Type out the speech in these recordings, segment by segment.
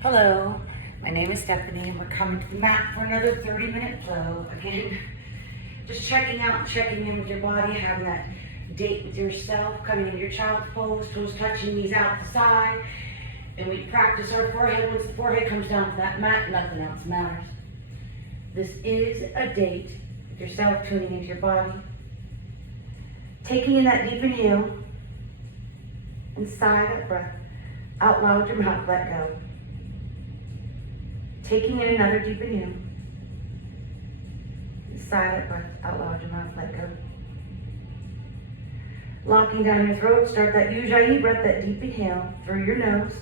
Hello, my name is Stephanie and we're coming to the mat for another 30-minute flow. Again, just checking out, checking in with your body, having that date with yourself, coming into your child's pose, toes touching, knees out to the side. And we practice our forehead. Once the forehead comes down to that mat, nothing else matters. This is a date with yourself, tuning into your body. Taking in that deep inhale, and sigh that breath. Out loud your mouth, let go. Taking in another deep inhale. Sigh that breath out loud, your mouth, let go. Locking down your throat, start that Ujjayi breath, that deep inhale through your nose.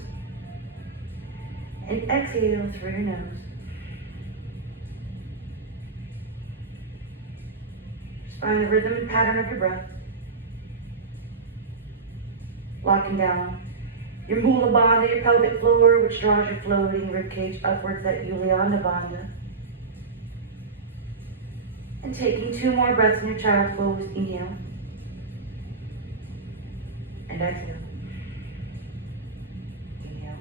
And exhale through your nose. Just find the rhythm and pattern of your breath. Locking down your Mula Bandha, your pelvic floor, which draws your floating ribcage upwards, that Uddiyana Bandha. And taking 2 more breaths in your child's pose. Inhale. And exhale. Inhale.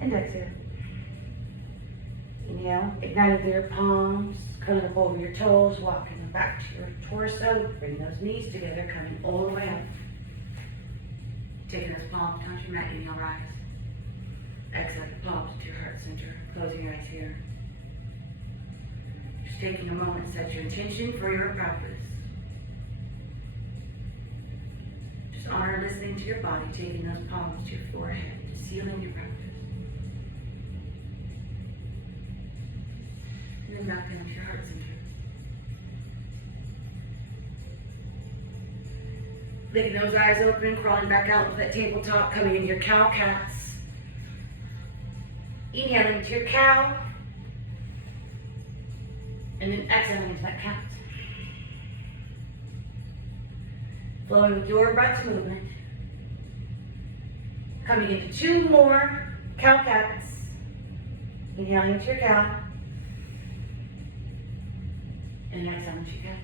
And exhale. Inhale. Igniting your palms, coming up over your toes, walking them back to your torso. Bring those knees together, coming all the way up. Taking those palms down to your mat, inhale, rise. Exhale, the palms to your heart center. Closing your eyes here. Just taking a moment to set your intention for your practice. Just honor listening to your body, taking those palms to your forehead, just sealing your practice. And then back down to your heart center. Leaving those eyes open, crawling back out with that tabletop, coming into your cow cats. Inhaling into your cow. And then exhaling into that cat. Flowing with your breath's movement. Coming into 2 more cow cats. Inhaling into your cow. And exhaling into your cat.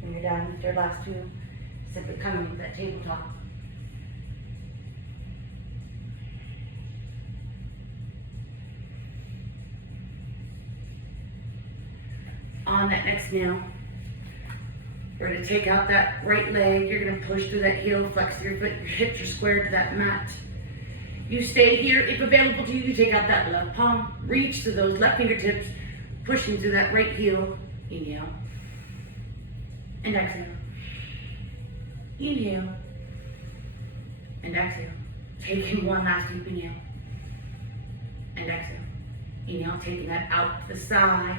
When you're done with your last 2, simply coming to that tabletop. On that next nail, we're going to take out that right leg. You're going to push through that heel, flex your foot, your hips are squared to that mat. You stay here. If available to you, you take out that left palm, reach to those left fingertips, pushing through that right heel. Inhale. And exhale. Inhale. And exhale. Taking 1 last deep inhale. And exhale. Inhale, taking that out to the side.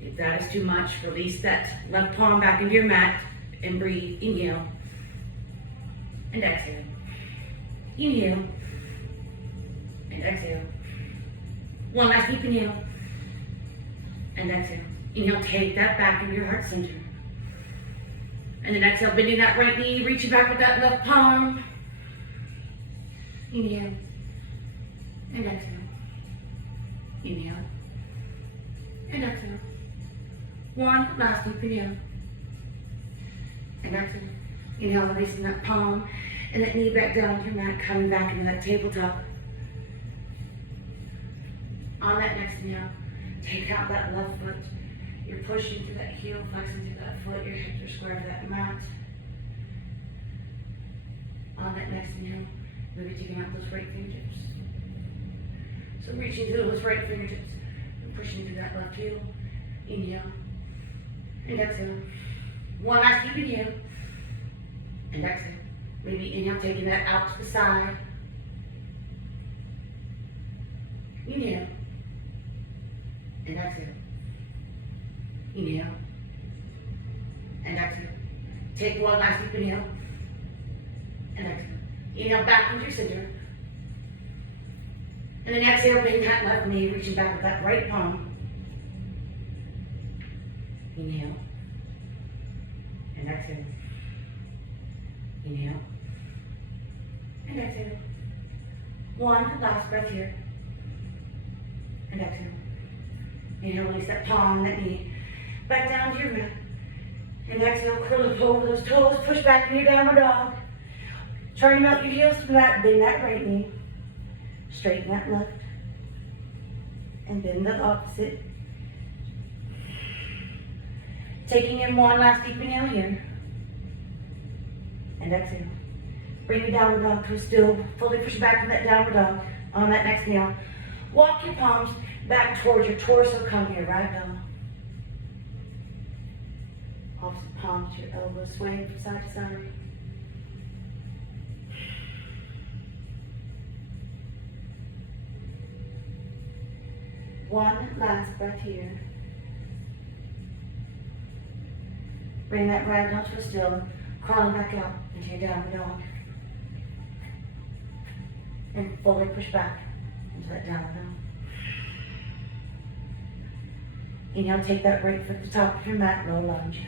If that is too much, release that left palm back into your mat and breathe. Inhale. And exhale. Inhale. And exhale. 1 last deep inhale. And exhale. Inhale, take that back into your heart center. And then exhale, bending that right knee, reaching back with that left palm. Inhale. And exhale. Inhale. And exhale. 1 last deep inhale. And exhale. Inhale, releasing that palm and that knee back down to your mat, coming back into that tabletop. On that next inhale, take out that left foot. You're pushing through that heel, flexing through that foot, your hips are square to that mat. On that next inhale, maybe taking out those right fingertips. So reaching through those right fingertips and pushing through that left heel. Inhale. And exhale. 1 last deep inhale. And exhale. Maybe inhale, taking that out to the side. Inhale. And exhale. Inhale. And exhale. Take 1 last deep inhale. And exhale. Inhale back into your center. And then exhale, bend that left knee, reaching back with that right palm. Inhale. And exhale. Inhale. And exhale. 1 last breath here. And exhale. Inhale, release that palm, that knee. Back down to your mat. And exhale, curl up over those toes, push back in your downward dog. Turn out your heels to the mat, bend that right knee. Straighten that left. And bend the opposite. Taking in one last deep inhale here. And exhale. Bring your downward dog to a still. Fully push back from that downward dog. On that next inhale. Walk your palms back towards your torso. Come here, right down. Opposite palms to your elbows, swaying from side to side. One last breath here. Bring that right arm to a still, crawling back up into your downward dog. And fully push back into that downward dog. Inhale, take that right foot to the top of your mat, low lunge.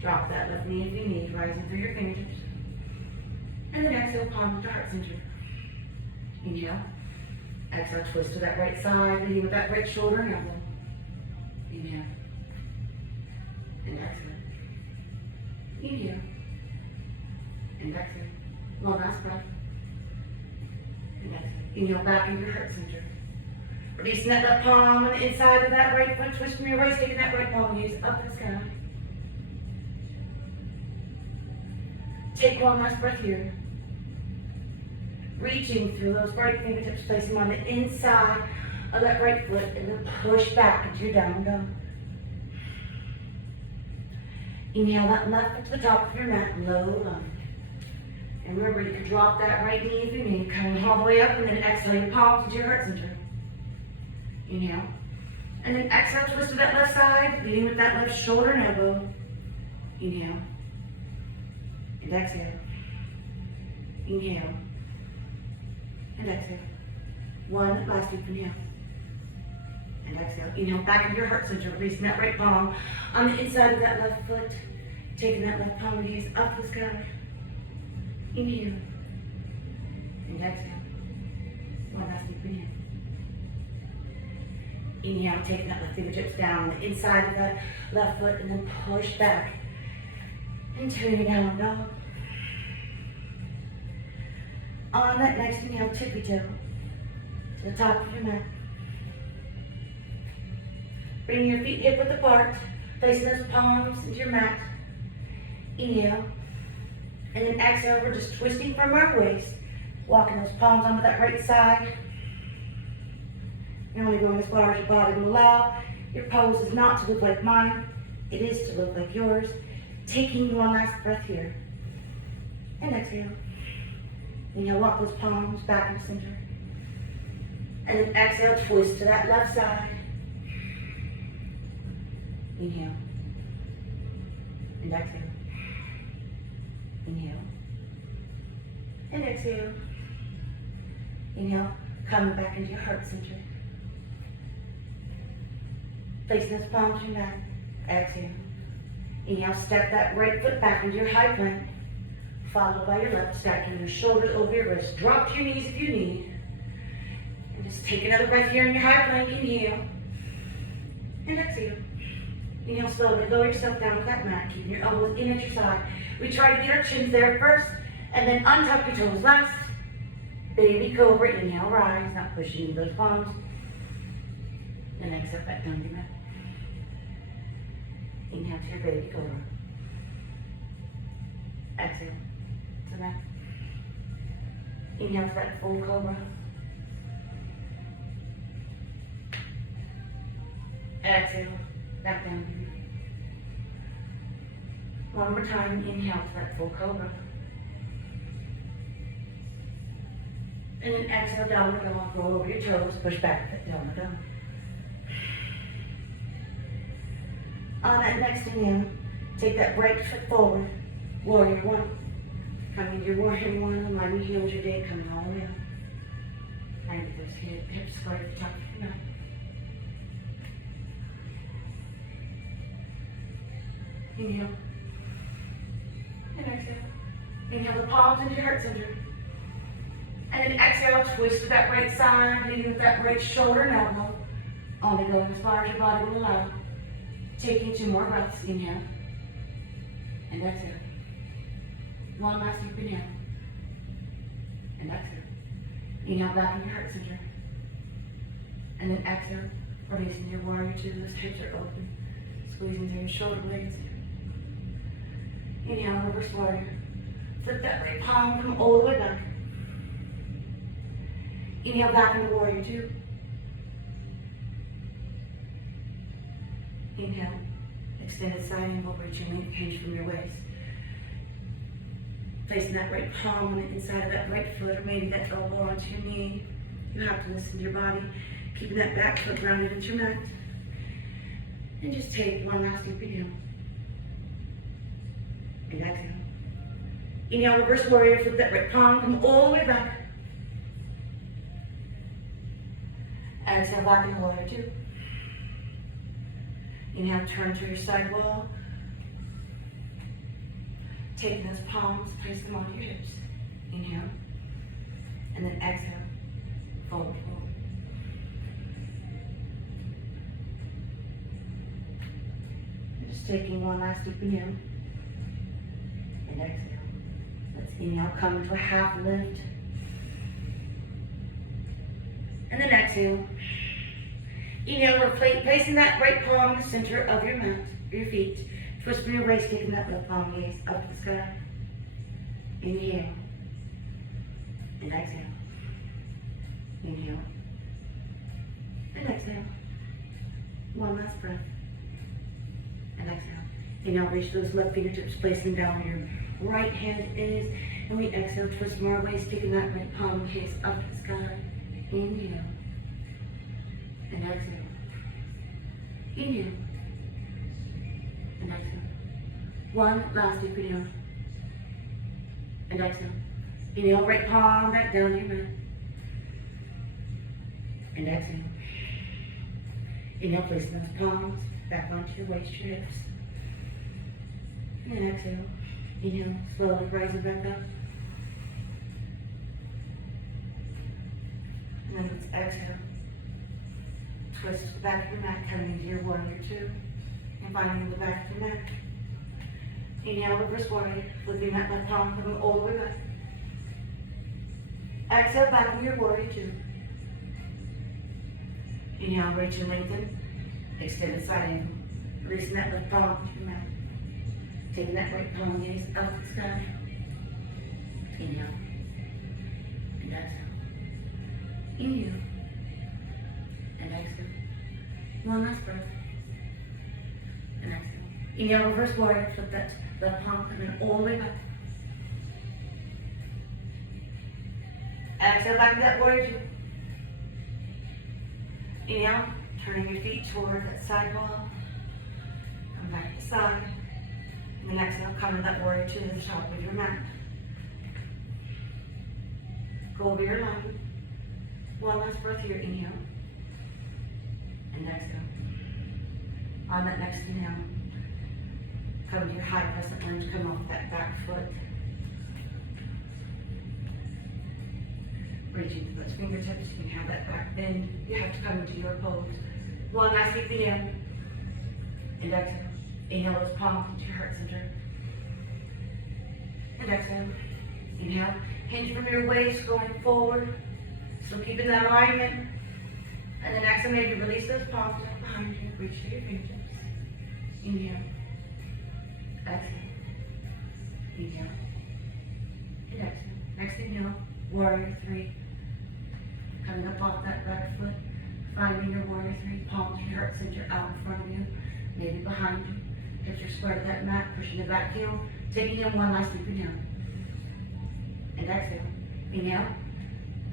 Drop that left knee if you need, rising through your fingertips. And then exhale, palm to heart center. Inhale. Exhale, twist to that right side, leading with that right shoulder and elbow. Inhale. And exhale. Inhale. And exhale. One last breath. And exhale. Inhale back into your heart center. Releasing that left palm on the inside of that right foot, twisting your waist, taking that right palm, gaze up to the sky. Take one last breath here. Reaching through those right fingertips, place them on the inside of that right foot, and then push back into your downward dog. Inhale that left foot to the top of your mat, low lunge. And remember, you can drop that right knee if you need, coming all the way up, and then exhale your palms into your heart center. Inhale. And then exhale, twist to that left side, leading with that left shoulder and elbow. Inhale. And exhale. Inhale. And exhale. One last deep inhale. And exhale. Inhale back into your heart center, releasing that right palm on the inside of that left foot. Taking that left palm, gaze up to the sky. Inhale. And exhale. One last deep inhale. Inhale, taking that left fingertips down on the inside of that left foot, and then push back into your downward dog. On that next inhale, tippy toe to the top of your mat. Bring your feet hip width apart, placing those palms into your mat. Inhale. And then exhale, we're just twisting from our waist, walking those palms onto that right side. You're only going as far as your body will allow. Your pose is not to look like mine, it is to look like yours. Taking one last breath here. And exhale. Inhale, walk those palms back in the center. And then exhale, twist to that left side. Inhale. And exhale. Inhale. And exhale. Inhale, coming back into your heart center. Placing those palms in your mat. Exhale. Inhale, step that right foot back into your high plank. Followed by your left, stacking your shoulders over your wrists. Drop to your knees if you need. And just take another breath here in your high plank. Inhale. And exhale. Inhale slowly, lower yourself down to that mat, keeping your elbows in at your side. We try to get our chins there first, and then untuck your toes last. Baby cobra, inhale, rise, not pushing into those palms. And exhale back down to your mat. Inhale to your baby cobra. Exhale to that. Inhale to that full cobra. Exhale, back down. One more time, inhale to that full cobra. And then exhale, downward dog, roll over your toes, push back that downward dog. On that next inhale, take that right foot forward, warrior one. Coming into your warrior one, align your heels, your day coming all the way up. Trying to get those hips square at the top of your mat. Inhale. And exhale. Inhale the palms into your heart center. And then exhale, twist to that right side, leading with that right shoulder and elbow. Only going as far as your body will allow. Taking 2 more breaths. Inhale. And exhale. One last deep inhale. and exhale. Inhale back in your heart center. And then exhale, releasing your warrior two. Those hips are open, squeezing through your shoulder blades. Inhale, reverse warrior. Flip that right palm, come all the way back. Inhale back into warrior two. Inhale, extended side angle, reaching length, hinge from your waist. Placing that right palm on the inside of that right foot, or maybe that elbow onto your knee. You have to listen to your body, keeping that back foot grounded into your mat. And just take one last deep inhale. And exhale. Inhale, reverse warrior, flip that right palm, come all the way back. Exhale, back into warrior two. Inhale, turn to your side wall. Taking those palms, place them onto your hips. Inhale. And then exhale, forward fold. And just taking one last deep inhale. And exhale. Let's inhale, come into a half lift. And then exhale. Inhale, we're placing that right palm in the center of your mat, your feet. Twist from your waist, taking that left palm, gaze up to the sky. Inhale. And exhale. Inhale. And exhale. One last breath. And exhale. Inhale, reach those left fingertips, place them down where your right hand is. And we exhale, twist from our waist, taking that right palm, gaze up to the sky. Inhale. And exhale. Inhale. And exhale. One last deep inhale. And exhale. Inhale, right palm back down to your mat. And exhale. Inhale, placing those palms back onto your waist, your hips. And then exhale. Inhale, slowly rising back up. And then let's exhale. Twist the back of your mat, coming into your warrior two. And finding the back of your mat. Inhale, reverse warrior, flipping that left palm, coming all the way back. Exhale, back into your warrior two. Inhale, reach and lengthen. Extended side angle. Releasing that left palm to your mat. Taking that right palm, gaze up to the sky. Inhale. And exhale. Inhale. And exhale. One last breath. And exhale. Inhale, reverse warrior, flip that left palm, coming all the way back. Exhale, back to that warrior two. Inhale, turning your feet toward that side wall. Come back to the side. And then exhale, come to that warrior two to the top of your mat. Go over your line. One last breath here, inhale. And exhale. On that next inhale, come to your high crescent lunge, come off that back foot. Reaching to those fingertips, you can have that back bend. You have to come into your pose. One last deep inhale. And exhale. Inhale those palms into your heart center. And exhale. Inhale. Hinge from your waist, going forward. Still keeping that alignment. And then exhale, maybe release those palms down behind you. Reach to your fingertips. Inhale. Exhale. Inhale. And exhale. Next inhale. Warrior three. Coming up off that back foot. Finding your warrior three. Palms to your heart center out in front of you. Maybe behind you. Hips are square to that mat. Pushing the back heel. Taking in one last deep inhale. And exhale. Inhale.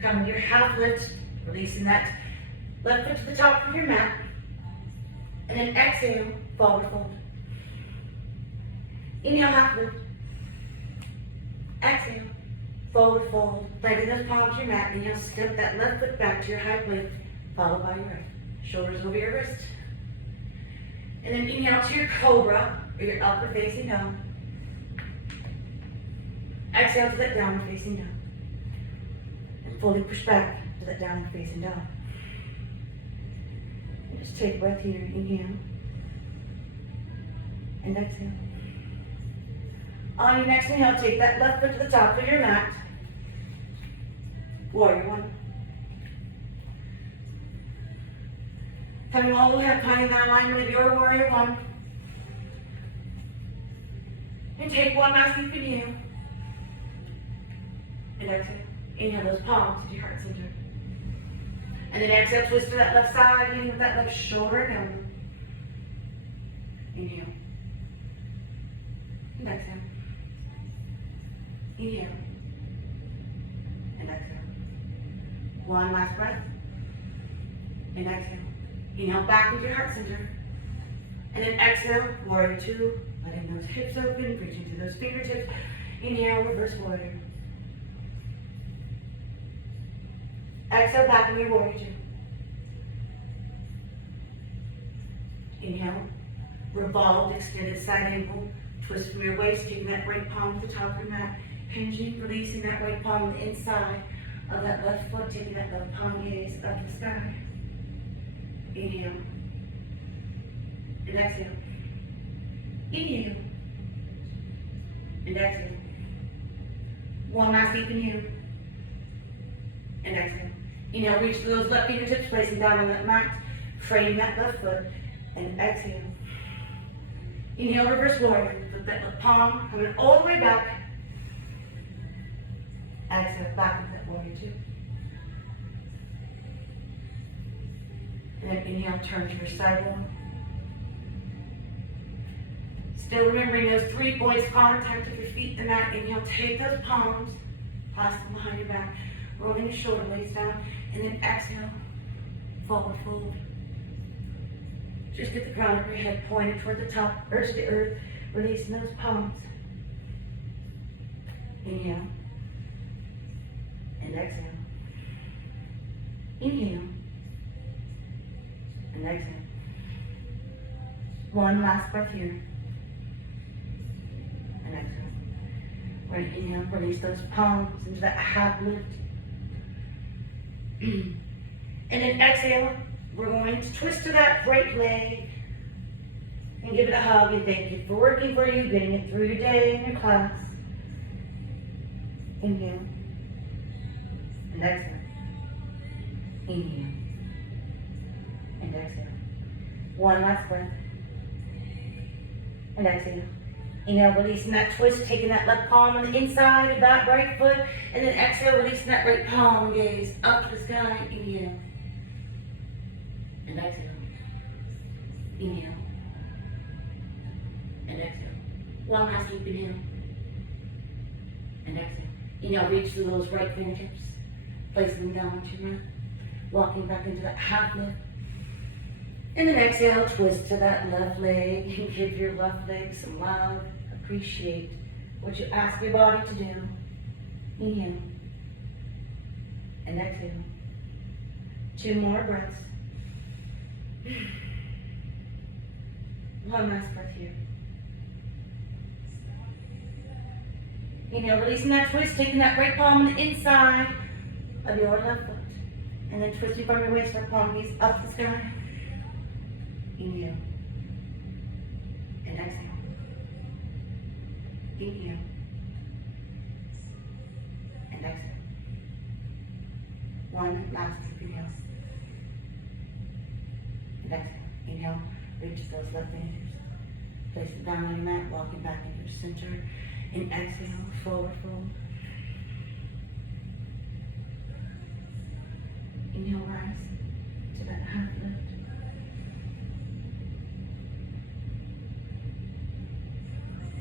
Come to your half lift. Releasing that left foot to the top of your mat. And then exhale. Forward fold. Inhale, half lift. Exhale. Forward fold. Letting those palms to your mat. Inhale, step that left foot back to your high plank. Followed by your right. Shoulders over your wrist. And then inhale to your cobra, or your upward facing dog. Exhale to that downward facing dog. And fully push back to that downward facing dog. And just take a breath here. Inhale. And exhale. On your next inhale, take that left foot to the top of your mat. Warrior one. Coming all the way up, finding that alignment with your warrior one. And take one last deep inhale. And exhale. Inhale those palms to your heart center. And then exhale, twist to that left side, hitting with that left shoulder down. Inhale. And exhale. Inhale. And exhale. One last breath. And exhale. Inhale back into your heart center. And then exhale, warrior two. Letting those hips open, reaching to those fingertips. Inhale, reverse warrior. Exhale, back into your warrior two. Inhale, revolved, extended side angle. Twist from your waist, taking that right palm to the top of your mat. Hinging, releasing that right palm on the inside of that left foot, taking that left palm gaze up to the sky. Inhale. And exhale. Inhale. And exhale. One last deep inhale. And exhale. Inhale, reach to those left fingertips, placing down on that mat. Frame that left foot. And exhale. Inhale, reverse warrior. With that left palm coming all the way back. Exhale, back into that warrior two. And then inhale, turn to your side wall. Still remembering those 3 points of contact with your feet and the mat. Inhale, take those palms, clasp them behind your back, rolling your shoulder blades down, and then exhale, forward fold. Just get the crown of your head pointed toward the top, earth to earth, releasing those palms. Inhale, and exhale. Inhale, and exhale. One last breath here. And exhale. We're going to inhale, release those palms into that half lift. And then exhale, we're going to twist to that right leg and give it a hug and thank you for working for you, getting it through your day and your class. Inhale. And exhale. Inhale. And exhale. One last breath. And exhale. Inhale, releasing that twist, taking that left palm on the inside of that right foot, and then exhale, releasing that right palm, gaze up to the sky. Inhale. And exhale. Inhale. And exhale. One last deep inhale. And exhale. Inhale, reach to those right fingertips, placing them down onto your mat, walking back into that half lift. And then exhale, twist to that left leg and give your left leg some love. Appreciate what you ask your body to do. Inhale. And exhale. 2 more breaths. One last breath here. Inhale, releasing that twist, taking that right palm on the inside of your left foot. And then twisting from your waist, our palm gaze up the sky. Inhale. And exhale. Inhale. And exhale. One last deep inhale. And exhale. Inhale. Reach those left fingertips. Place it down on your mat, walking back into your center. And exhale, forward fold. Inhale, rise to that half lift.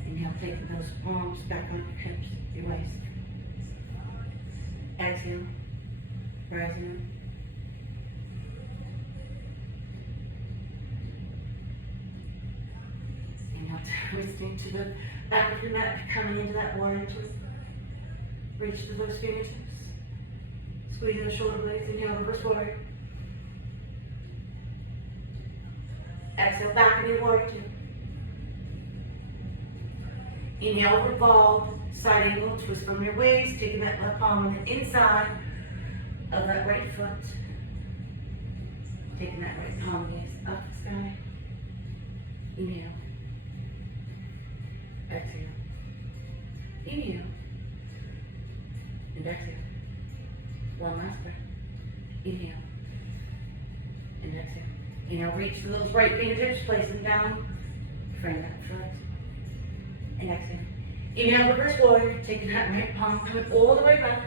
Inhale, taking those palms back on your hips, your waist. Exhale, rising up. Inhale, twisting to the back of your mat, coming into that warrior twist. Reach to those fingertips. Squeeze those shoulder blades. Inhale, reverse warrior. Exhale, back into your warrior two. Inhale, revolve, side angle, twist from your waist, taking that left palm on the inside of that right foot. Taking that right palm gaze up the sky. Inhale. Exhale. Inhale. And exhale. One last breath. Inhale. And exhale. Inhale, reach for those right fingertips, place them down. Frame that foot. And exhale. Inhale, reverse warrior, taking that right palm, coming all the way back.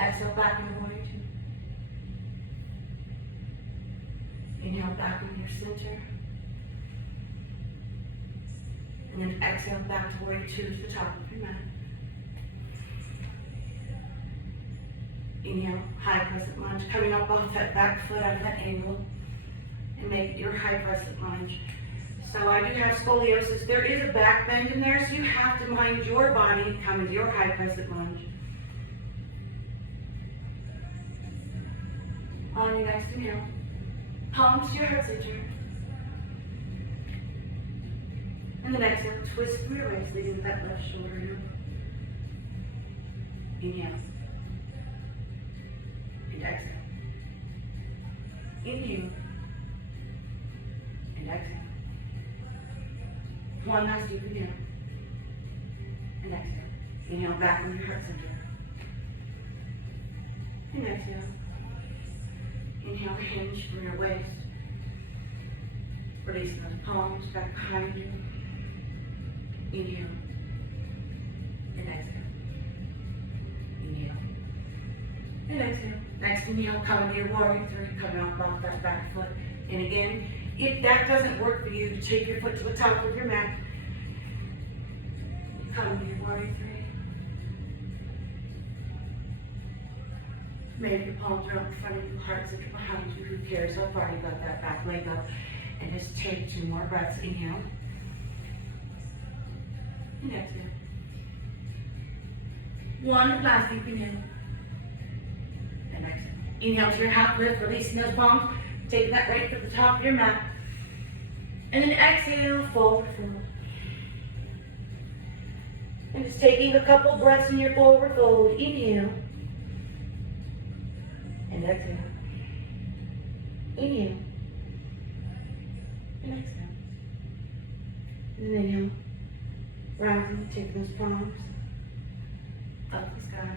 Exhale, back into warrior two. Inhale, back into your center. And then exhale, back to warrior two to the top of your mat. Inhale, high crescent lunge, coming up off that back foot out of that angle. And make your high crescent lunge. So I do have scoliosis. There is a back bend in there, so you have to mind your body and come into your high crescent lunge. On your next inhale, palms to your heart center. And the next exhale, twist through your legs, leading that left shoulder in. Inhale. And exhale. Inhale. And exhale. One last deep inhale. And exhale. Inhale back on your heart center. And exhale. Inhale, hinge from your waist. Releasing those palms back behind you. Inhale. And exhale. Inhale. And exhale. Next inhale, come to your warrior three, coming off that back foot. And again, if that doesn't work for you, take your foot to the top of your mat. Come to your warrior three. Maybe your palms are up in front of you, heart center behind you. Who cares how far you got that back leg up? And just take 2 more breaths. Inhale. And exhale. One last deep inhale. And exhale. Inhale to your half lift, releasing those palms. Take that right to the top of your mat. And then exhale, forward fold. And just taking a couple breaths in your forward fold. Inhale. And exhale. Inhale. And exhale. And then inhale. Rising, take those palms up the sky.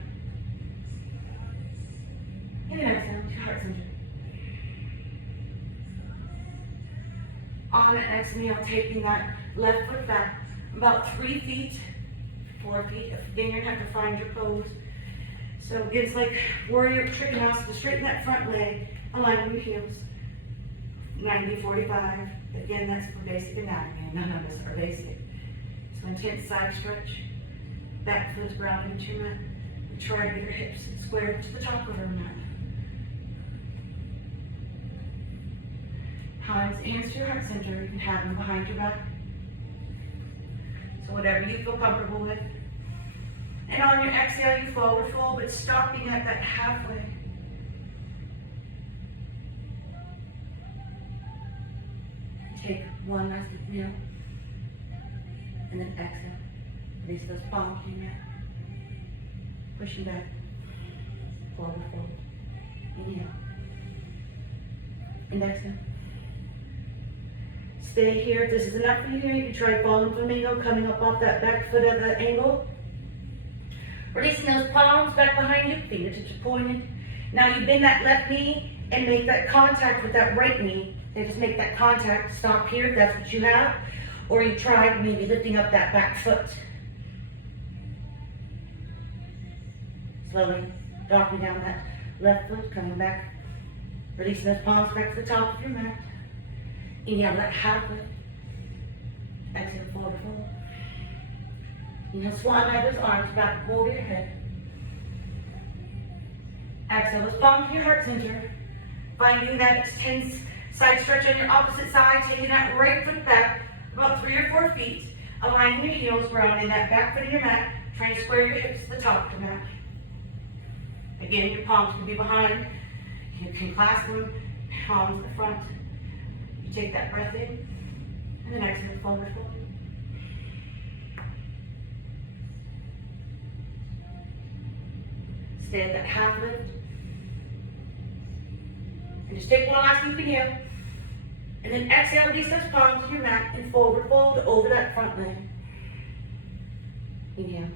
And then exhale to heart center. On an exhale, taking that left foot back about 3 feet, 4 feet. Again, you're gonna have to find your pose. So again, it's like warrior trikonasana. Straighten that front leg, align your heels. 90-45. Again, that's for basic anatomy, and none of us are basic. So intense side stretch. Back foot is grounded into your mat. Try to get your hips squared to the top of your mat. Hands to your heart center. You can have them behind your back. So whatever you feel comfortable with. And on your exhale, you forward fold, but stopping at that halfway. Take one last inhale. And then exhale. Release those palms to your mat. Pushing back. Forward fold. Inhale. And exhale. Stay here. If this is enough for you here, you can try falling flamingo, coming up off that back foot at that angle. Releasing those palms back behind you, fingertips are pointed. Now you bend that left knee and make that contact with that right knee. And just make that contact, stop here if that's what you have. Or you try maybe lifting up that back foot. Slowly dropping down that left foot, coming back. Releasing those palms back to the top of your mat. Inhale, that half lift. Exhale, forward fold. Inhale, swan like those arms back over your head. Exhale, those palms to your heart center. Finding that extense side stretch on your opposite side, taking that right foot back about 3 or 4 feet. Aligning your heels, grounding that back foot of your mat. Trying to square your hips to the top of the mat. Again, your palms can be behind. You can clasp them, palms in the front. You take that breath in, and then exhale, forward fold. Stay at that half lift. And just take one last deep inhale. And then exhale, release those palms to your mat and forward fold over that front leg. Inhale.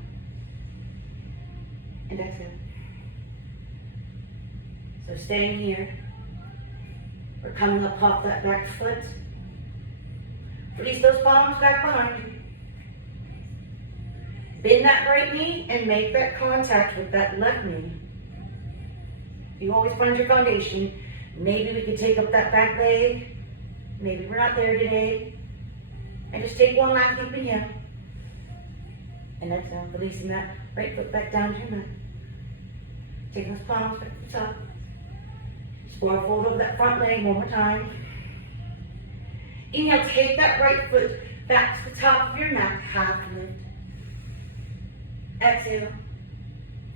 and exhale. So staying here. We're coming up off that back foot. Release those palms back behind you. Bend that right knee and make that contact with that left knee. You always find your foundation. Maybe we could take up that back leg. Maybe we're not there today. And just take one last deep inhale. And exhale, releasing that right foot back down to your mat. Taking those palms back to the top. Squat fold over that front leg one more time. Inhale, take that right foot back to the top of your mat, half lift. Exhale,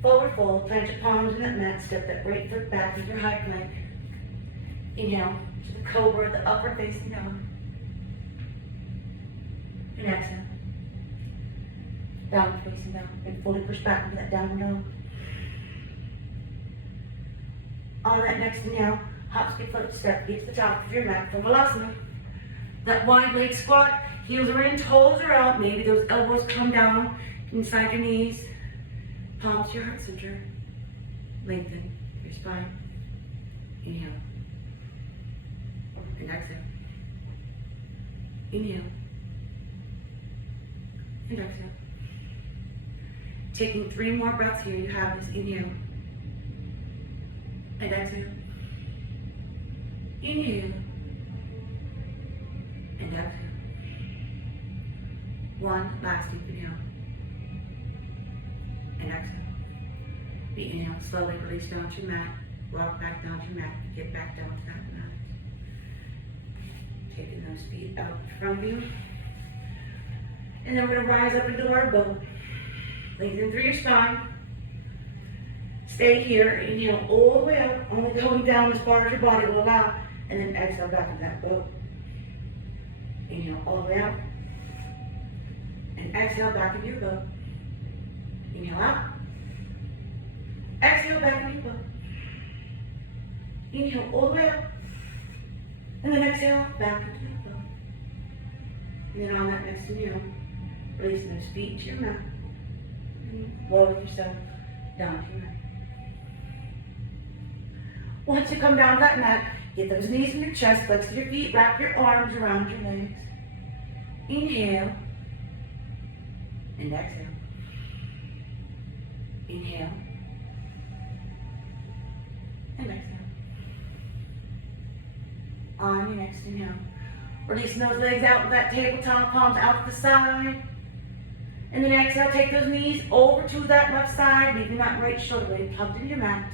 forward fold, plant your palms in that mat, step that right foot back into your high plank. Inhale to the cobra, the upward facing dog. And exhale, downward facing dog, and fully push back into that downward dog. On that next inhale, hop, skip, flip, step, get to the top of your mat for Balasana. That wide leg squat, heels are in, toes are out. Maybe those elbows come down inside your knees. Palms to your heart center. Lengthen your spine. Inhale. And exhale. Inhale. And exhale. Taking 3 more breaths here. You have this. Inhale. And exhale. Inhale. And exhale. One last deep inhale. And exhale. The inhale, slowly release down to your mat. Walk back down to your mat. Get back down to that mat. Taking those feet out from you. And then we're going to rise up into our boat. Lengthen through your spine. Stay here. Inhale all the way up. Only going down as far as your body will allow. And then exhale back into that boat. Inhale all the way out. And exhale back into your boat. Inhale out. Exhale back into your boat. Inhale all the way up. And then exhale back into your boat. And then on that next inhale, releasing those feet to your mat. And lower yourself down to your mat. Once you come down to that mat, get those knees in your chest, flex your feet, wrap your arms around your legs. Inhale. And exhale. Inhale. And exhale. On your next inhale. Releasing those legs out with that tabletop, palms out to the side. And then exhale, take those knees over to that left side, leaving that right shoulder blade tucked into your mat.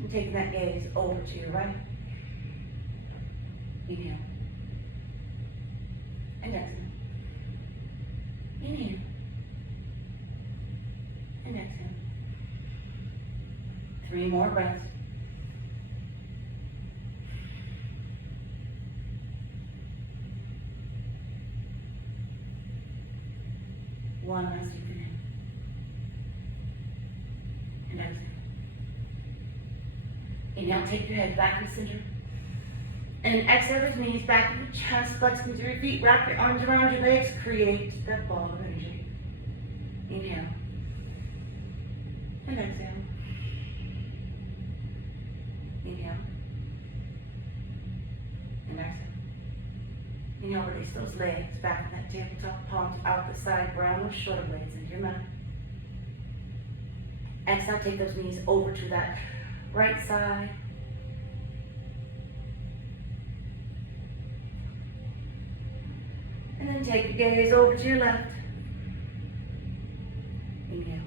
And taking that gaze over to your right. Inhale. And exhale. Inhale. And exhale. 3 more breaths. One last deep inhale. And exhale. Inhale, take your head back in the center. And exhale those knees back in the chest, flex into your feet, wrap your arms around your legs, create that ball of energy. Inhale. And exhale. Inhale. And exhale. Inhale, release those legs back in that tabletop, palms out the side, ground those shoulder blades into your mat. Exhale, take those knees over to that right side. And then take your gaze over to your left. Inhale.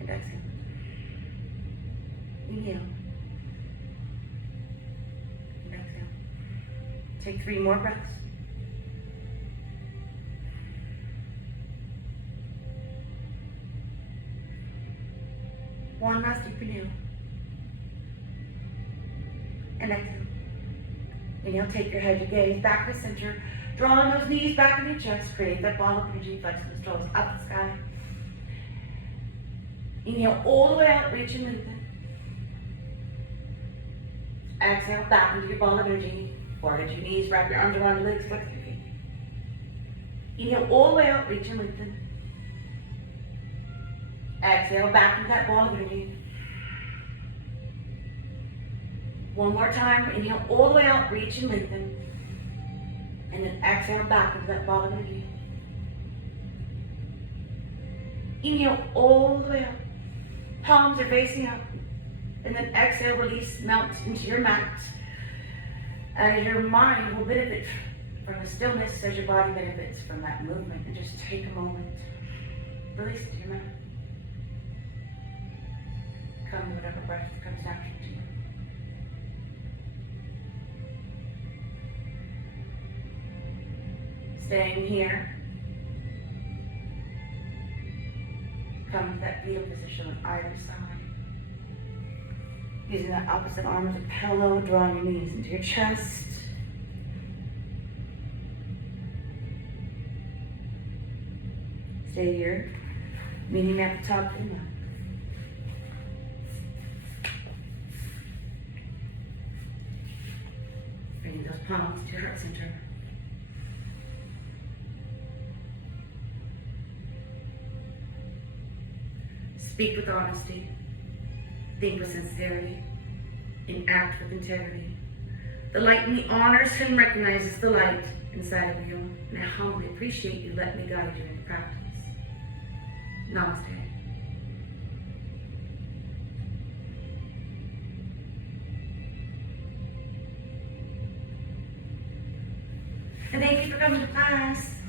And exhale. Inhale. And exhale. Take 3 more breaths. One last deep inhale. And exhale. Inhale, take your head, your gaze back to the center. Drawing those knees back in your chest. Create that ball of energy. Flex those toes up the sky. Inhale all the way out, reach and lengthen. Exhale back into your ball of energy. Forward your knees, wrap your arms around your legs, flex your feet. Inhale all the way out, reach and lengthen. Exhale, back into that ball of energy. One more time, inhale all the way out, reach and lengthen. And then exhale back into that ball of energy. Inhale all the way up. Palms are facing up. And then exhale, release, melt into your mat. And your mind will benefit from the stillness as your body benefits from that movement. And just take a moment. Release it to your mat. Come to whatever breath comes naturally to you. Staying here. Come to that fetal position on either side. Using that opposite arm as a pillow, drawing your knees into your chest. Stay here, meeting at the top of the neck. Bringing those palms to your heart center. Speak with honesty, think with sincerity, and act with integrity. The light in me honors and recognizes the light inside of you, and I humbly appreciate you letting me guide you in the practice. Namaste. And thank you for coming to class.